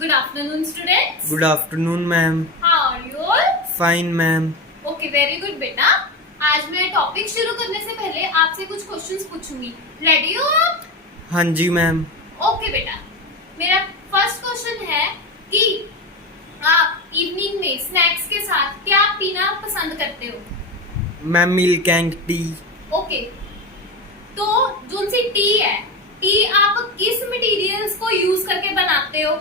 Good afternoon, students. Good afternoon, ma'am. How are you all? Fine, ma'am. Okay, very good, बेटा. आज मैं topic शुरू करने से पहले आपसे कुछ क्वेश्चंस पूछूंगी. रेडी हो आप? हाँ जी, मैम. ओके बेटा. मेरा फर्स्ट क्वेश्चन है कि आप इवनिंग में स्नैक्स के साथ क्या पीना पसंद करते हो? Ma'am, milk and T. Okay. तो जोन सी टी है, टी आप किस मटेरियल्स को यूज करके बनाते हो?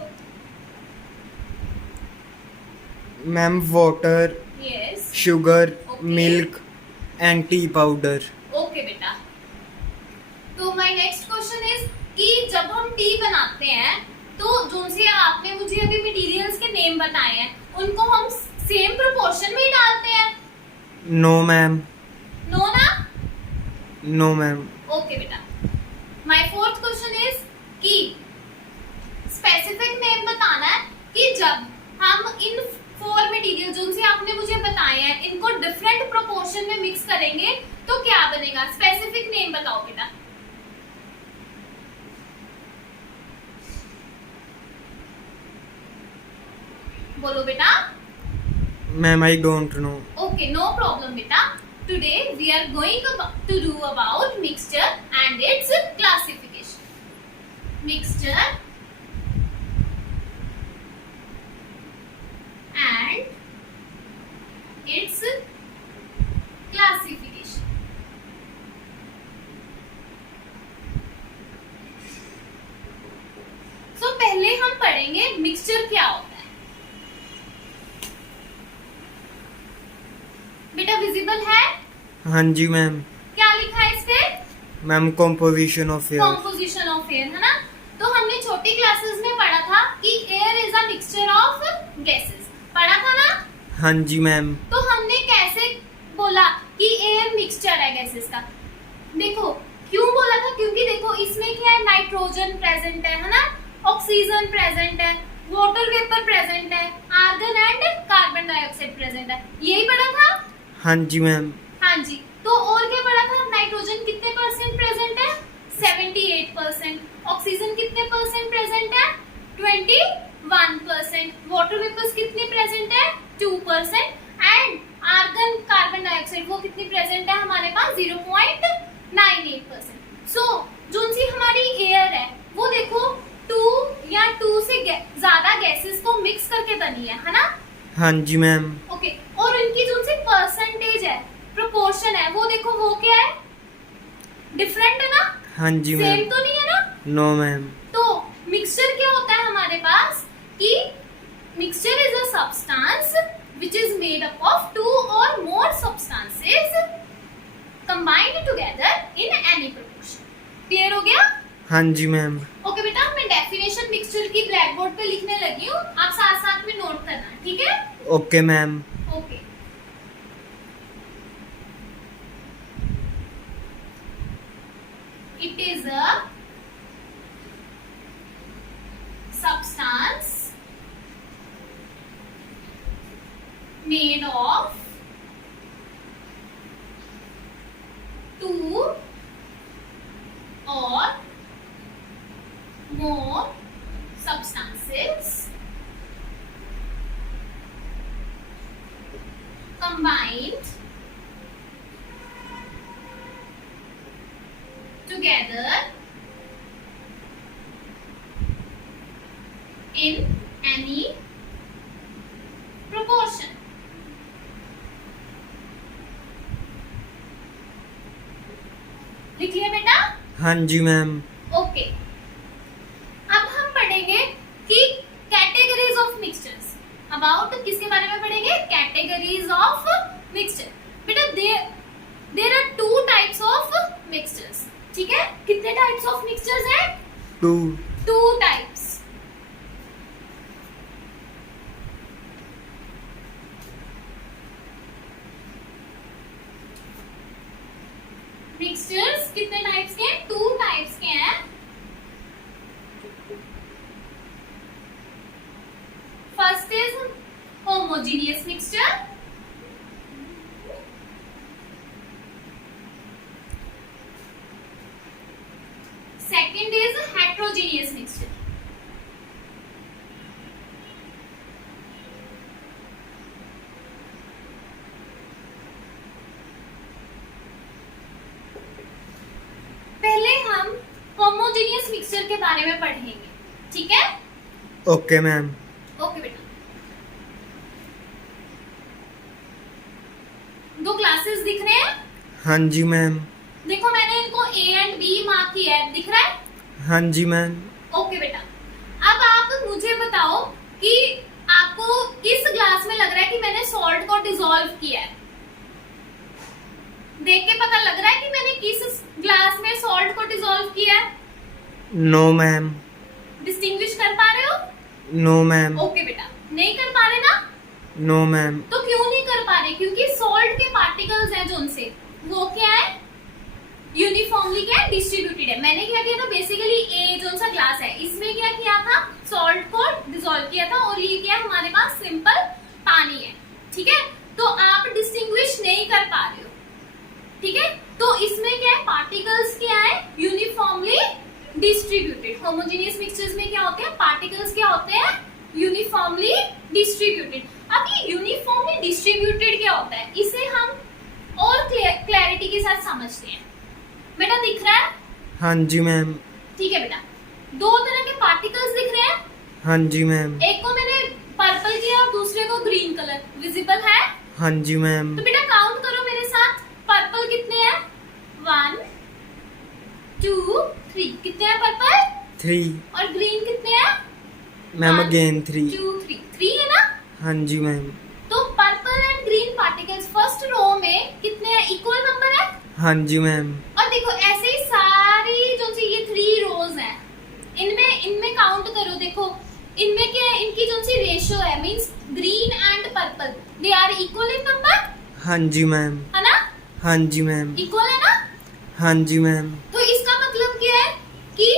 Ma'am, water, yes. Sugar, Okay. Milk and T powder. Okay बेटा. तो माय नेक्स्ट क्वेश्चन इज कि जब हम टी बनाते हैं तो जो से आपने मुझे अभी मटेरियल्स के नेम बताए हैं उनको हम सेम प्रोपोर्शन में ही डालते हैं? No ma'am. नो ना? No ma'am. ओके बेटा. माय फोर्थ क्वेश्चन इज कि स्पेसिफिक नेम बताना है कि जब हम इन फोर मटेरियल जो से आपने मुझे बताए हैं इनको डिफरेंट प्रोपोर्शन में मिक्स करेंगे तो क्या बनेगा? स्पेसिफिक नेम बताओ बेटा. बोलो बेटा. Ma'am, I don't know. Okay, no problem beta. Today we are going to do about mixture and its classification. Mixture and its classification. So पहले हम पढ़ेंगे मिक्सचर क्या होता है. बेटा विजिबल है? हाँ जी, मैम. क्या लिखा है इस पे? Ma'am, composition of air. Composition of air, है ना? तो हमने छोटी क्लासेस में पढ़ा था कि air is a mixture of gases. पढ़ा था ना? हाँ जी, मैम. तो हमने कैसे बोला कि एयर मिक्सचर है गैसेस का? देखो क्यों बोला था, क्योंकि देखो इसमें क्या है, नाइट्रोजन प्रेजेंट है ना, ऑक्सीजन प्रेजेंट है, वाटर वेपर प्रेजेंट है, argon and carbon dioxide present है. यही पढ़ा था? हाँ जी, मैम. हाँ जी. तो और क्या पढ़ा था? नाइट्रोजन कितने परसेंट प्रेजेंट है? 78%. ऑक्सीजन कितने परसेंट प्रेजेंट है? 21%. वाटर वेपर्स कितने प्रेजेंट है? 2%. एंड आर्गन कार्बन डाइऑक्साइड वो कितनी प्रेजेंट है हमारे पास? 0.98%. सो जो सी हमारी एयर है वो देखो 2 या 2 से ज्यादा गैसेस को मिक्स करके बनी है ना? हाँ जी, मैम. ओके. और इनकी जो सी परसेंटेज है, प्रोपोर्शन है, वो देखो वो क्या है? डिफरेंट है ना? हाँ जी, सेम मैम. तो नहीं है ना? No ma'am. तो मिक्सचर क्या होता है हमारे पास कि mixture is a substance which is made up of 2 और मोर substances combined together in any proportion. Clear हो गया? हाँ जी, मैम. ओके बेटा, मैं डेफिनेशन मिक्सचर की ब्लैक बोर्ड पे लिखने लगी हूँ, आप साथ साथ में नोट करना, ठीक है? Okay, ma'am. Okay. It is a substance made of 2 or more substances combined together in any proportion. लिख लिया बेटा? हाँ जी, मैम. ओके. अब हम पढ़ेंगे कि कैटेगरीज ऑफ मिक्सचर्स. अबाउट किसके बारे में पढ़ेंगे? Categories of mixture. बेटा there are 2 types of mixtures. ठीक है? कितने टाइप्स ऑफ मिक्सचर्स हैं? 2 टाइप्स. मिक्सचर्स कितने टाइप्स के हैं? 2 टाइप्स के हैं. First is homogeneous mixture. Second is heterogeneous mixture. Homogeneous mixture के बारे में पढ़ेंगे, ठीक है? Okay ma'am. ओके बेटा, दो क्लासेस दिख रहे हैं? हाँ जी मैम। देखो मैंने इनको A एंड B मार्क किया है, दिख रहा है? हाँ जी मैम। ओके बेटा, अब आप मुझे बताओ कि आपको किस ग्लास में लग रहा है कि मैंने सॉल्ट को डिसॉल्व किया है? देख के पता लग रहा है कि मैंने किस ग्लास में सॉल्ट को डिसॉल्व किया है? No ma'am. डिस्टिंग्विश कर पा रहे हो? No ma'am. ओके बेटा, नहीं कर पा रहे ना? No ma'am. तो क्यों नहीं कर पा रहे? क्योंकि सॉल्ट के पार्टिकल्स हैं जो उनसे, वो क्या है? यूनिफॉर्मली क्या है? डिस्ट्रीब्यूटेड है। मैंने क्या किया था? बेसिकली ए जो सा ग्लास है, इसमें क्या किया था? सॉल्ट को डिसॉल्व किया था, और ये क्या है? हमारे पास सिंपल पानी है, ठीक है? तो आप डिस्टिंग्विश नहीं कर पा रहे हो, ठीक है? तो इसमें क्या है? पार्टिकल्स क्या है? Uniformly distributed. होमोजेनियस मिक्सचर्स में क्या होते हैं? पार्टिकल्स क्या होते हैं? Uniformly distributed. अब ये यूनिफॉर्मली डिस्ट्रीब्यूटेड क्या होता है, इसे हम और क्लैरिटी के साथ समझते हैं। बेटा दिख रहा है? हाँ जी मैम। ठीक है बेटा, दो तरह के पार्टिकल्स दिख रहे हैं। हाँ जी मैम। एक को मैंने पर्पल किया और दूसरे को ग्रीन कलर। विजिबल है? हाँ जी मैम। तो बेटा काउंट करो मेरे साथ, पर्पल कितने हैं? 1 2 3। कितने हैं पर्पल? 3। और ग्रीन कितने हैं? Ma'am 1 again 3। 2 3। 3 है ना? हाँ जी मैम। तो purple and green particles first row में कितने हैं? इक्वल नंबर है। हाँ जी मैम। और देखो ऐसे ही सारी जो सी ये 3 रोज हैं, इनमें काउंट करो। देखो इनमें क्या है? इनकी जो सी रेशियो है, means green and purple, they are equal in number, हाँ जी मैम। है ना? हाँ जी मैम। इक्वल है ना? हाँ जी मैम। तो इसका मतलब क्या है कि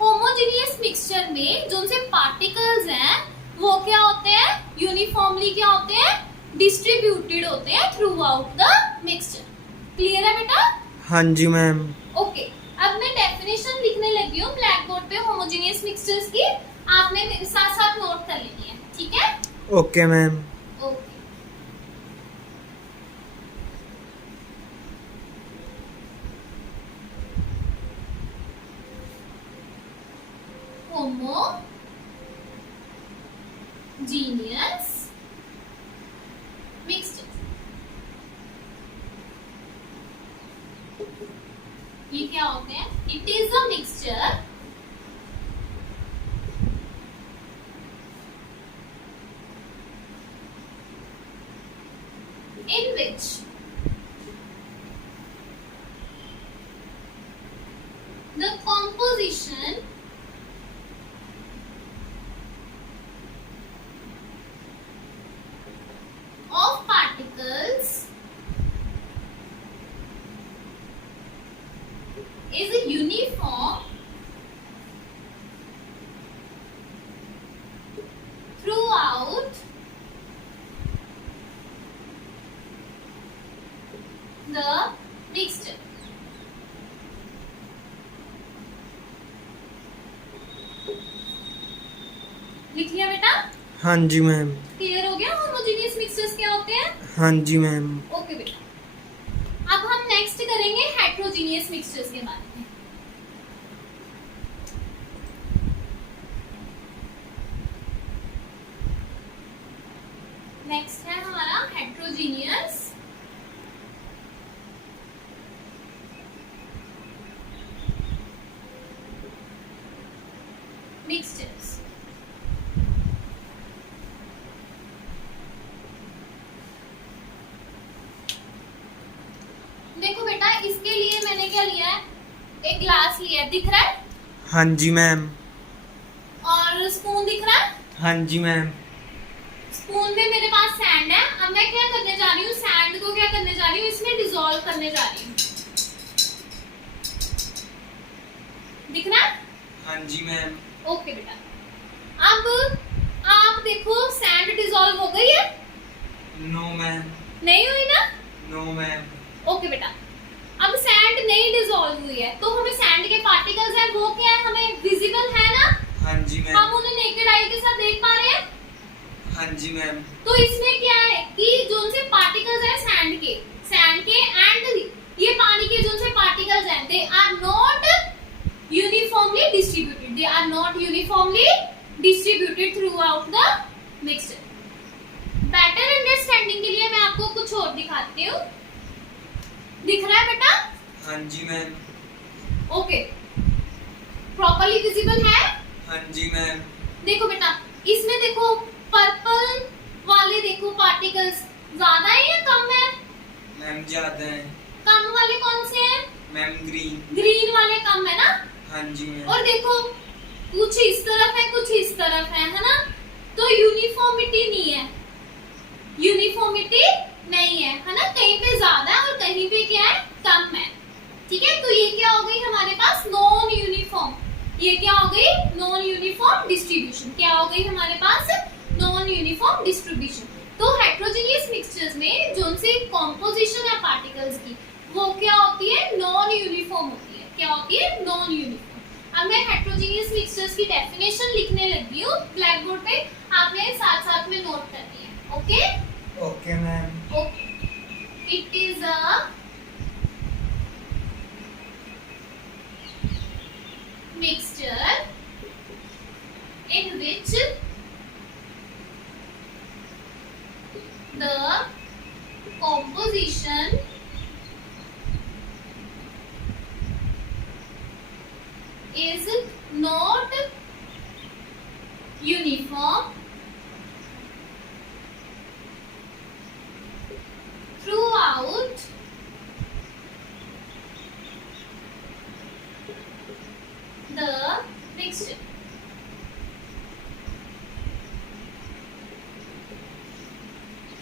होमोजेनियस मिक्सचर में जो से पार्टिकल्स हैं वो क्या होते हैं? यूनिफॉर्मली क्या होते हैं? डिस्ट्रीब्यूटेड होते हैं through out the mixture. Clear है बेटा? हाँ जी मैम। ओके, अब मैं डेफिनेशन लिखने लगी हूँ ब्लैक बोर्ड पे होमोजेनियस मिक्सचर्स की। आपने मेरे साथ साथ नोट कर लेनी है, ठीक है? Okay ma'am. Okay, homogeneous mixture, ये क्या होते हैं? It is a mixture in which the composition of particles is uniform throughout the mixture. लिख लिया बेटा? हाँ जी मैम। क्लियर हो गया होमोजेनियस मिक्सचर्स क्या होते हैं? हाँ जी मैम। ओके बेटा, अब हम नेक्स्ट करेंगे हेट्रोजीनियस मिक्सचर्स के बारे में। नेक्स्ट है हमारा हेट्रोजीनियस मिक्सचर्स। देखो बेटा, इसके लिए मैंने क्या लिया है? एक ग्लास लिया है, दिख रहा है? हाँ जी मैम। और स्पून दिख रहा है? हाँ जी मैम। स्पून में मेरे पास सैंड है। अब मैं क्या करने जा रही हूँ? सैंड को क्या करने जा रही हूँ? इसमें डिसॉल्व करने जा रही हूँ। दिख रहा है? हाँ जी मैम। ओके बेटा, अब आप देखो सैंड डिसॉल्व हो गई है? No ma'am. नहीं हुई ना? No ma'am. ओके बेटा, अब सैंड नहीं डिसॉल्व हुई है तो हमें सैंड के पार्टिकल्स हैं वो क्या है? हमें विजिबल है ना? हाँ जी मैम। हम उन्हें नेकेड आई के साथ देख पा रहे हैं। हाँ जी मैम। तो इसमें क्या है कि जो से पार्टिकल्स हैं सैंड के एंड ये पानी के जो से पार्टिकल्स हैं, they are not uniformly distributed. They are not uniformly distributed throughout the mixture. Better understanding के लिए मैं आपको कुछ और दिखाती हूँ. दिख रहा है बेटा? हाँ जी मैम. ओके. प्रॉपरली विजिबल है? हाँ जी मैम. देखो बेटा, इसमें देखो पर्पल वाले देखो पार्टिकल्स ज्यादा है या कम है? मैम ज्यादा है. कम वाले कौन से हैं? Ma'am green. ग्रीन वाले कम है ना? हाँ जी मैम. और देखो कुछ इस तरफ है, कुछ इस तरफ है ना? तो यूनिफॉर्मिटी नहीं है. यूनिफॉर्मिटी नहीं है ना? कहीं पे ज्यादा है और कहीं पे क्या है? कम है. ठीक है, तो ये क्या हो गई हमारे पास? Non uniform. ये क्या हो गई? Non uniform distribution. क्या हो गई हमारे पास? Non uniform distribution. तो हेट्रोजेनियस मिक्सचर्स में जो से कॉम्पोजिशन है पार्टिकल्स की, वो क्या होती है? नॉन यूनिफॉर्म होती है. क्या होती है? Non uniform. अब मैं हेट्रोजेनियस मिक्सचर्स की डेफिनेशन लिखने लगी हूँ ब्लैक बोर्ड पे. आपने साथ साथ में नोट करनी है. Okay okay ma'am. Okay. It is a mixture in which the composition is not uniform throughout the mixture.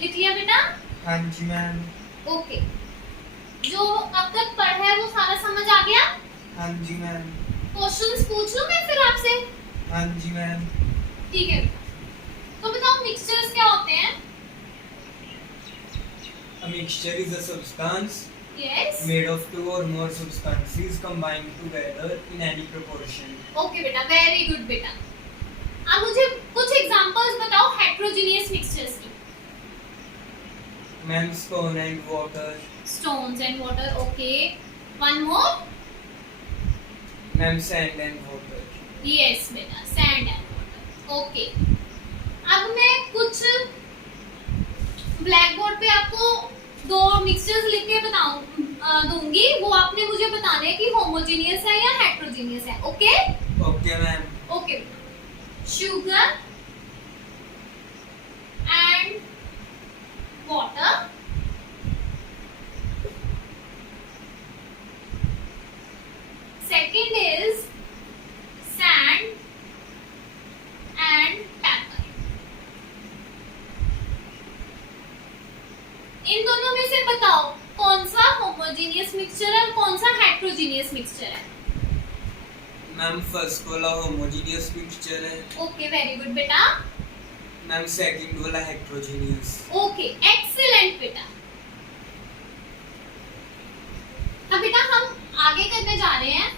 लिख लिया बेटा? हाँ जी मैम. ओके. जो अब तक पढ़ा है वो सारा समझ आ गया? हाँ जी मैम. क्वेश्चंस पूछ लूं मैं फिर आपसे? हाँ जी मैम. ठीक है. तो बताओ मिक्सचर्स क्या होते हैं? A mixture is a substance yes. made of two or more substances combined together in any proportion. Okay बेटा, वेरी गुड बेटा. अब मुझे कुछ एग्जांपल्स बताओ हेट्रोजेनियस मिक्सचर्स की. Ma'am, stone and water. Stones and water. Okay. One more. Ma'am, sand and water. Yes बेटा, sand and water. Okay. अब मैं कुछ ब्लैक बोर्ड पे आपको दो मिक्सचर्स लिख के दूंगी. वो आपने मुझे बताना है कि होमोजेनियस है या हेट्रोजेनियस है. Okay Okay ma'am. Okay. Sugar and water. Second is sand and pepper. इन दोनों में से बताओ कौन सा होमोजेनियस मिक्सचर है और कौन सा हेट्रोजेनियस मिक्सचर है. मैम फर्स्ट वाला होमोजेनियस मिक्सचर है. ओके, वेरी गुड बेटा. मैम सेकंड वाला हेट्रोजेनियस. ओके, एक्सीलेंट बेटा. अब बेटा हम आगे करने जा रहे हैं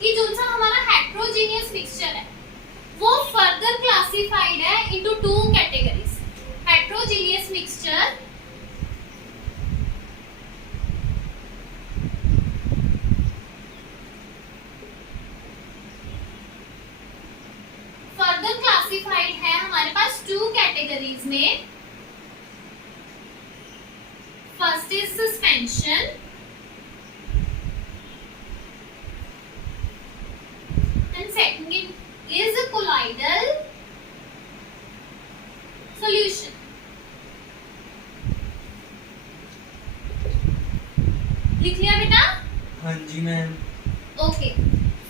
कि जो सा हमारा हेट्रोजेनियस मिक्सचर है वो फर्दर क्लासिफाइड है into two categories. Heterogeneous mixture further classified है हमारे पास टू कैटेगरीज में. First is suspension and second is a colloidal solution. लिख लिया बेटा? हाँ जी मैम. ओके.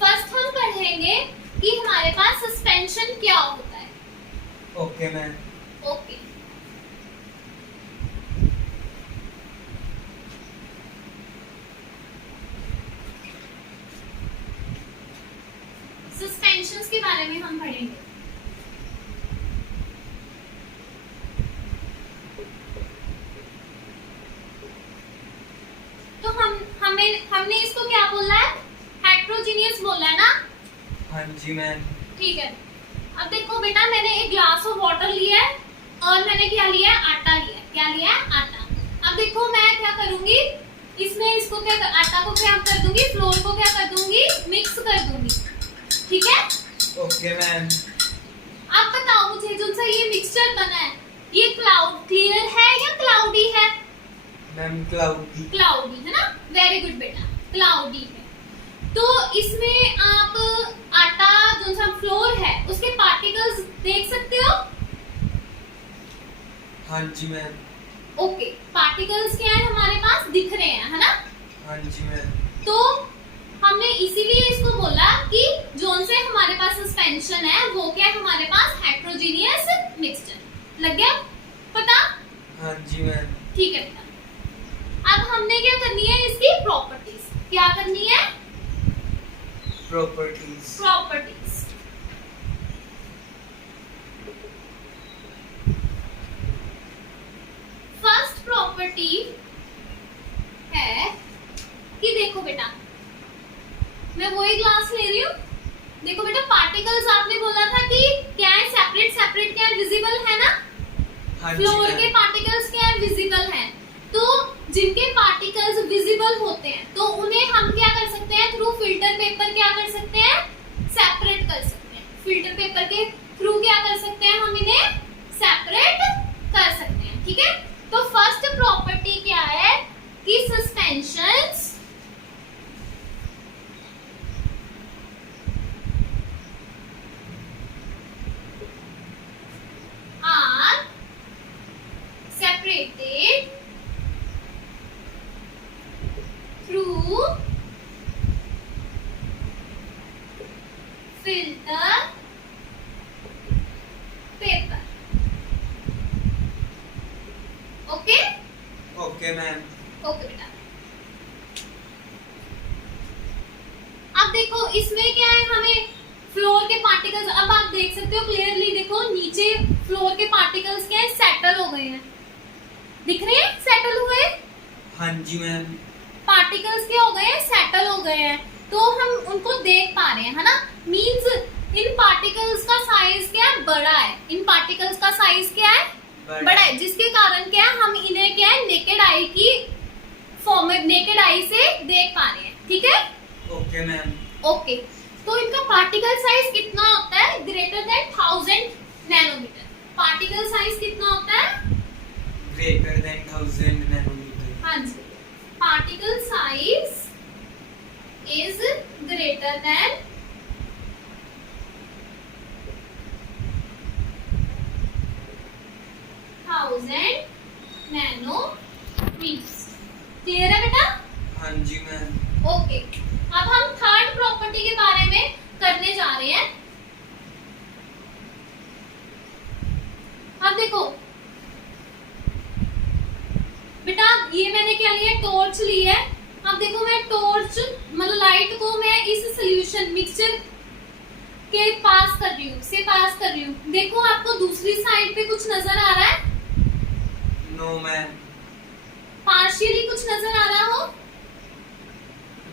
फर्स्ट हम पढ़ेंगे कि हमारे पास सस्पेंशन क्या होता है. Okay ma'am. ओके. सस्पेंशंस के बारे में हम पढ़ेंगे. तो हमने इसको क्या बोला है? हेट्रोजेनियस बोला है ना? हाँ जी मैम. ठीक है. अब देखो बेटा, मैंने एक ग्लास ऑफ वाटर लिया है और मैंने क्या लिया है? आटा लिया है. क्या लिया है? आटा. अब देखो मैं क्या करूंगी, इसमें इसको क्या आटा को क्या कर दूंगी, फ्लोर को क्या कर दूंगी, मिक्स कर दूंगी. ठीक है। Okay ma'am. अब बताओ मुझे जो सा ये मिक्सचर बना है ये क्लाउड क्लियर है या क्लाउडी है? Ma'am cloudy. क्लाउडी है ना, वेरी गुड बेटा, क्लाउडी है। तो इसमें आप आटा जो सा फ्लोर है उसके पार्टिकल्स देख सकते हो? हाँ जी मैम। ओके, पार्टिकल्स क्या है हमारे पास दिख रहे हैं, है ना? हाँ जी मैम। तो हमने इसीलिए इसको बोला कि जोन से हमारे पास सस्पेंशन है वो क्या है हमारे पास हेट्रोजीनियस मिक्सचर। लग गया पता? हाँ जी मैम। ठीक है बेटा। अब हमने क्या करनी है इसकी प्रॉपर्टीज, क्या करनी है? प्रॉपर्टीज। प्रॉपर्टीज। फर्स्ट प्रॉपर्टी है कि देखो बेटा, मैं वही ग्लास ले रही हूँ। देखो बेटा, पार्टिकल्स आपने बोला था कि क्या है, सेपरेट सेपरेट क्या है, विजिबल है ना? हाँ जी फ्लोर के मैम। पार्टिकल्स क्या है, विजिबल हैं। तो जिनके पार्टिकल्स विजिबल होते हैं तो उन्हें हम क्या कर सकते हैं, थ्रू फिल्टर पेपर क्या कर सकते हैं, सेपरेट कर सकते हैं। फिल्टर पेपर के थ्रू क्या कर सकते हैं, हम इन्हें सेपरेट कर सकते हैं। ठीक है। तो फर्स्ट प्रॉपर्टी क्या है कि suspensions are separated through filter paper. Okay okay ma'am. Okay बेटा। अब देखो इसमें क्या है, हमें फ्लोर के पार्टिकल्स, अब आप देख सकते हो क्लियरली, देखो नीचे फ्लोर के पार्टिकल्स क्या है, सेटल हो गए हैं। दिख रहे हैं सेटल हुए? हाँ जी मैम। पार्टिकल्स क्या हो गए हैं, सेटल हो गए हैं। तो हम उनको देख पा रहे हैं, है ना? मींस इन पार्टिकल्स का साइज क्या है, बड़ा है। इन पार्टिकल्स का साइज क्या है, बड़ा है, जिसके कारण क्या है, हम इन्हें क्या है, नेकेड आई की फॉर्म में, नेकेड आई से देख पा रहे हैं। ठीक है। Okay ma'am. ओके, तो इनका पार्टिकल साइज कितना होता है, greater than 1000 nanometre. Particle size कितना होता है, ग्रेटर देन 1000 नैनोमीटर। हाँ जी, particle size is greater than 1000 nanometre. Clear है बेटा? हाँ जी मैम। ओके, अब हम थर्ड प्रॉपर्टी के बारे में करने जा रहे हैं। अब देखो बेटा, ये मैंने क्या लिया, टॉर्च ली है। अब देखो मैं टॉर्च मतलब लाइट को मैं इस सॉल्यूशन मिक्सचर के पास कर रही हूँ, देखो आपको दूसरी साइड पे कुछ नजर आ रहा है? No ma'am. पार्शियली कुछ नजर आ रहा हो?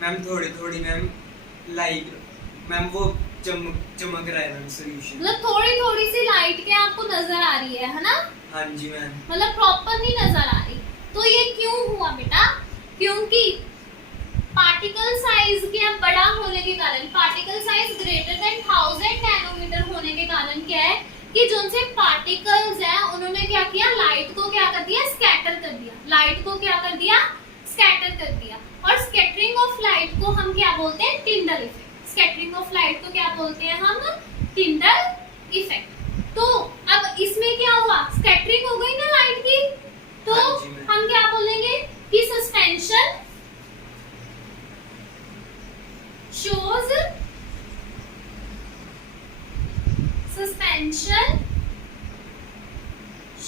मैम थोड़ी थोड़ी मैम, लाइट मैम वो चमक रहा है मैम सॉल्यूशन। मतलब थोड़ी थोड़ी सी लाइट क्या आपको नजर आ रही है ना? हाँ जी मैम। मतलब प्रॉपर नहीं नजर आ रही। तो ये क्यों हुआ बेटा? क्योंकि पार्टिकल साइज के बड़ा होने के कारण, particle size greater than 1000 nanometer होने के कारण क्या है कि जो उनसे पार्टिकल्स हैं उन्होंने क्या किया, लाइट को क्या कर दिया, स्कैटर कर दिया। लाइट को क्या कर दिया, स्कैटर कर दिया। और स्कैटरिंग ऑफ लाइट को हम क्या बोलते हैं, Tyndall effect. Scattering of light को क्या बोलते हैं हम, टिंडल इफेक्ट। तो अब इसमें क्या हुआ, स्कैटरिंग हो गई ना लाइट की, तो हाँ जी मैम। हम क्या बोलेंगे कि suspension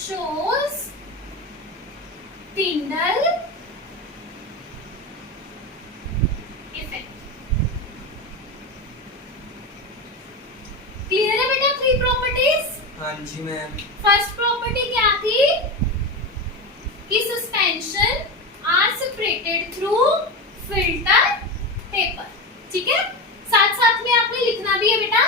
shows Tyndall effect। Clear है बेटा थ्री प्रॉपर्टीज? हाँ जी मैम। फर्स्ट प्रॉपर्टी क्या थी कि suspension are separated through filter paper. ठीक है, साथ साथ में आपने लिखना भी है बेटा।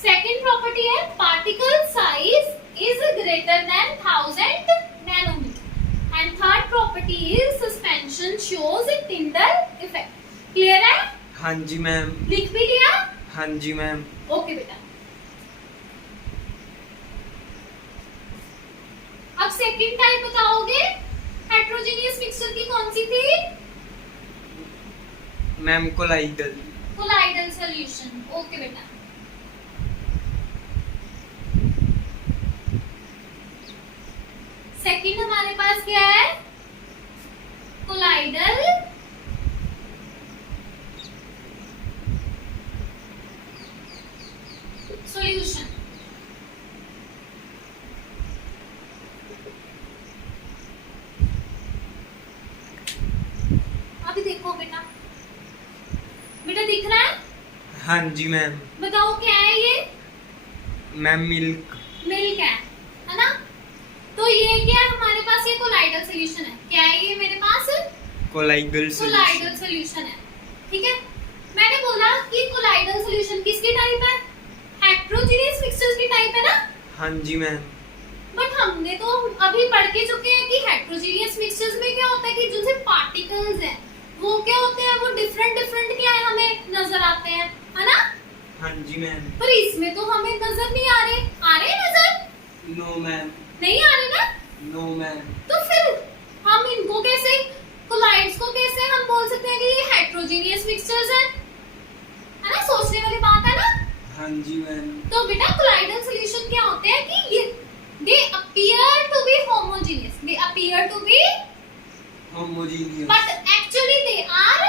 सेकंड प्रॉपर्टी है particle size is greater than 1000 nanometer and third property is suspension shows Tyndall effect. Clear है? हाँ जी मैम। लिख भी लिया? हाँ जी मैम। ओके बेटा। अब सेकंड टाइप बताओगे हेट्रोजेनियस मिक्सचर की, कौन सी थी? Ma'am colloidal. Colloidal solution. Okay बेटा। सेकंड हमारे पास क्या है? Colloidal solution. अभी देखो बेटा, बेटा दिख रहा है? हाँ जी मैम। बताओ क्या है ये? Ma'am milk. मिल्क है ना? तो ये क्या है हमारे पास? ये कोलाइडल सॉल्यूशन है। क्या है ये मेरे पास? कोलाइडल कोलाइडल सॉल्यूशन है। ठीक है, मैंने बोला कि कोलाइडल सॉल्यूशन किसकी टाइप है? हेट्रोजेनियस मिक्सचर्स की टाइप है ना? हाँ जी मैम। बट हमने तो अभी पढ़ के चुके हैं कि हेट्रोजेनियस मिक्सचर्स में क्या होता है कि जो से पार्टिकल्स हैं वो क्या होते हैं, वो डिफरेंट डिफरेंट क्या है हमें नजर आते हैं, है ना? हाँ जी मैम। पर इसमें तो हमें नजर नहीं आ रहे। आ रहे हैं नजर? No ma'am. नहीं आ रहे ना? No ma'am. तो फिर हम इनको कैसे, कोलाइड्स को कैसे हम बोल सकते हैं कि ये हेट्रोजेनियस मिक्सचर्स हैं? है ना? सोचने वाली बात है ना? हाँ जी मैम। तो बेटा कोलाइडल सॉल्यूशन क्या होते हैं कि ये they appear to be homogeneous, they appear to be homogeneous, but actually they are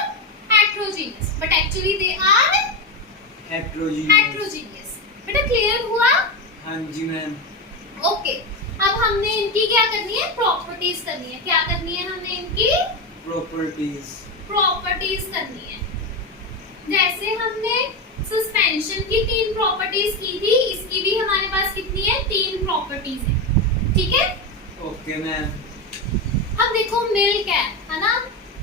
heterogeneous, but actually they are heterogeneous। बेटा क्लियर हुआ? हाँ जी मैम। ओके, अब हमने इनकी क्या करनी है? प्रॉपर्टीज करनी है। क्या करनी है हमने? इनकी प्रॉपर्टीज करनी है। जैसे हमने सस्पेंशन की 3 प्रॉपर्टीज की थी, इसकी भी हमारे पास कितनी है? 3 प्रॉपर्टीज है। ठीक है? Okay ma'am. अब देखो मिल्क है ना?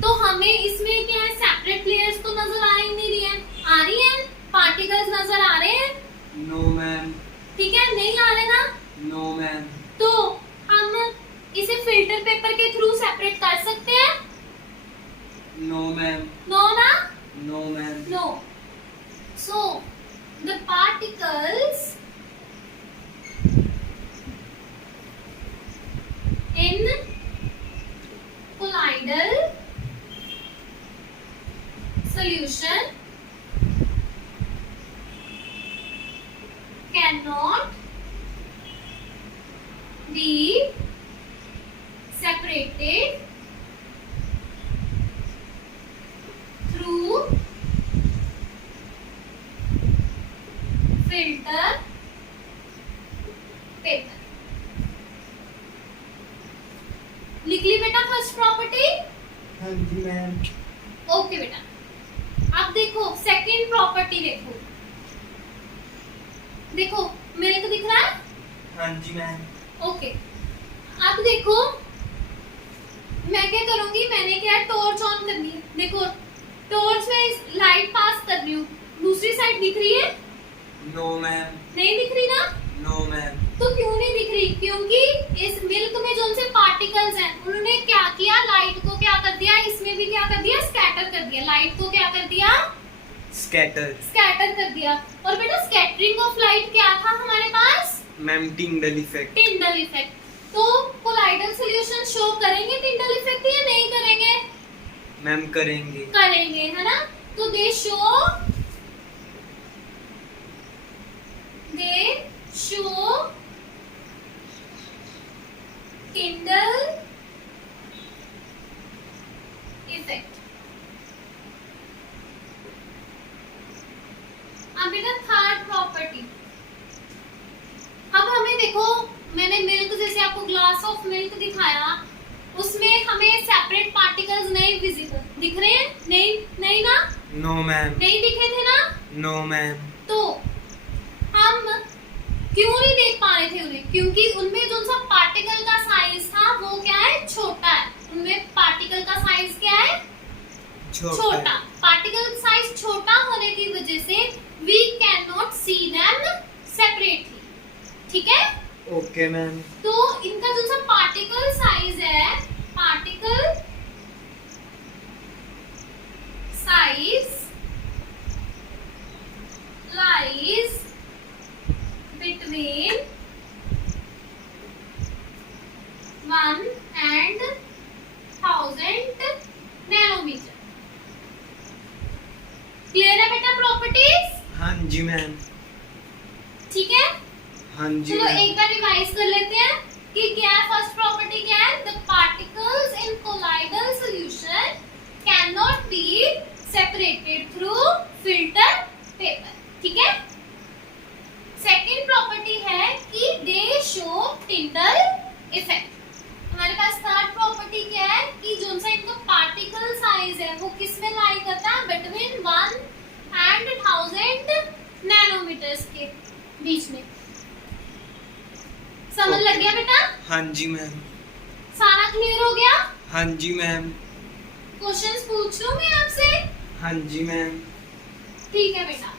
तो हमें इसमें क्या है? सेपरेट लेयर्स तो नजर आ ही नहीं रही है। आ रही है? पार्टिकल्स नजर आ रहे हैं? No ma'am. ठीक है, नहीं आ रहे ना? No ma'am. तो हम इसे फिल्टर पेपर के थ्रू सेपरेट कर सकते हैं? No ma'am. नो ना? No ma'am. No. So the particles in colloidal solution cannot be separated through filter paper। लिख ली बेटा फर्स्ट प्रॉपर्टी? हाँ जी मैम। ओके बेटा। अब देखो सेकंड प्रॉपर्टी देखो। देखो मिल्क दिख रहा है? हाँ जी मैम। ओके, अब देखो मैं क्या करूंगी, मैंने क्या टॉर्च ऑन करनी है। देखो टॉर्च में लाइट पास कर रही हूँ, दूसरी साइड दिख रही है? No ma'am. नहीं दिख रही ना? No ma'am. तो क्यों नहीं दिख रही? क्योंकि इस मिल्क में जो उनसे पार्टिकल्स हैं उन्होंने क्या किया? लाइट को क्या कर दिया? इसमें भी क्या कर दिया? स्कैटर कर दिया। लाइट को क्या कर दिया? स्कैटर कर दिया। और बेटा स्कैटरिंग ऑफ लाइट क्या था हमारे पास? Ma'am Tyndall effect. Tyndall effect. तो कोलाइडल सॉल्यूशन शो करेंगे टिंडल इफेक्ट या नहीं करेंगे? मैम करेंगे। करेंगे, है ना? तो दे शो टिंडल इफेक्ट। अब बेटा थर्ड प्रॉपर्टी। अब हमें देखो, मैंने मिल्क जैसे आपको ग्लास ऑफ मिल्क दिखाया, उसमें हमें सेपरेट पार्टिकल्स नहीं विजिबल दिख रहे हैं? नहीं ना? No ma'am. नहीं दिखे थे ना? No ma'am. तो हम क्यों नहीं देख पा रहे थे उन्हें? क्योंकि उनमें जो सा पार्टिकल का साइज था वो क्या है? छोटा है। उनमें पार्टिकल का साइज क्या है? छोटा। पार्टिकल साइज छोटा होने की वजह से we can not see them separately. ठीक है? Okay ma'am. तो इनका जो सा पार्टिकल साइज है, particle size lies between 1 and 1000 nanometer. Clear है बेटा प्रॉपर्टीज? हाँ जी मैम। ठीक है, हाँ जी चलो मैम। एक बार रिवाइज कर लेते हैं कि क्या है फर्स्ट प्रॉपर्टी, क्या है? The particles in colloidal solution can not be separated through filter paper. ठीक है, सेकंड प्रॉपर्टी है कि दे शो टिंडल इफेक्ट। हमारे पास थर्ड प्रॉपर्टी क्या है कि जो सा इनका पार्टिकल साइज है वो किस में लाई करता है? बिटवीन 1 एंड 1000 नैनोमीटर्स के बीच में। समझ लग गया बेटा? हाँ जी मैम। सारा क्लियर हो गया? हाँ जी मैम। क्वेश्चंस पूछ लूं मैं आपसे? हाँ जी मैम। ठीक है बेटा,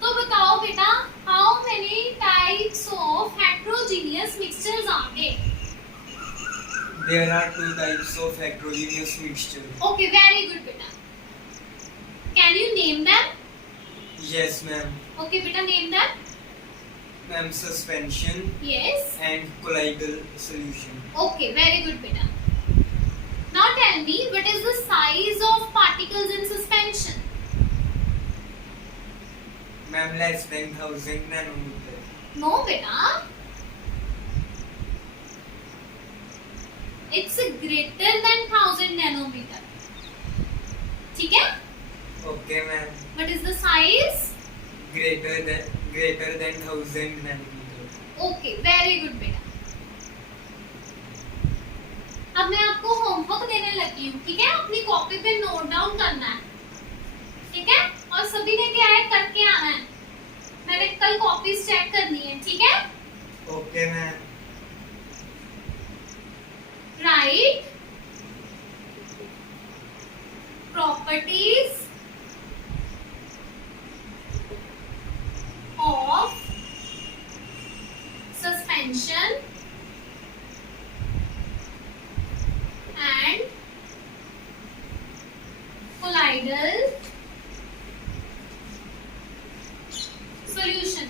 तो बताओ बेटा, how many types of heterogeneous mixtures are there? There are 2 types of heterogeneous mixture. Okay, very good बेटा। Can you name them? Yes ma'am. Okay बेटा, name them. Ma'am, suspension yes, and colloidal solution. Okay, very good बेटा। Now tell me what is the size of particles in suspension? Ma'am, less than 1000 nanometer. No बेटा, it's greater than 1000 nanometre. ठीक है, Okay ma'am. What is the size? Greater than 1000 nanometer. Okay, very good बेटा। अब मैं आपको homework देने लगी हूँ, ठीक है? अपनी कॉपी पे नोट डाउन करना है, ठीक है? और सभी ने क्या है, करके आना है। मैंने कल कॉपीज चेक करनी है, ठीक है? Okay ma'am. Right properties of suspension and colloidal solution.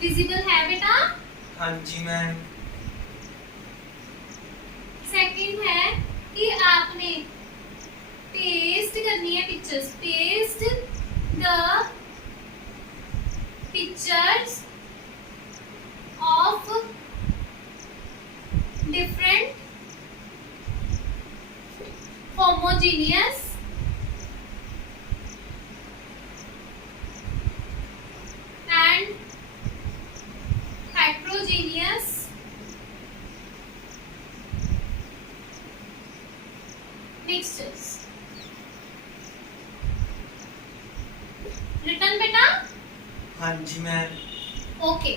Visible है बेटा? हाँ जी मैम। सेकंड है कि आपने पेस्ट करनी है pictures. Paste the pictures of different homogeneous and heterogeneous mixtures. Written बेटा? हाँ जी मैम। Okay.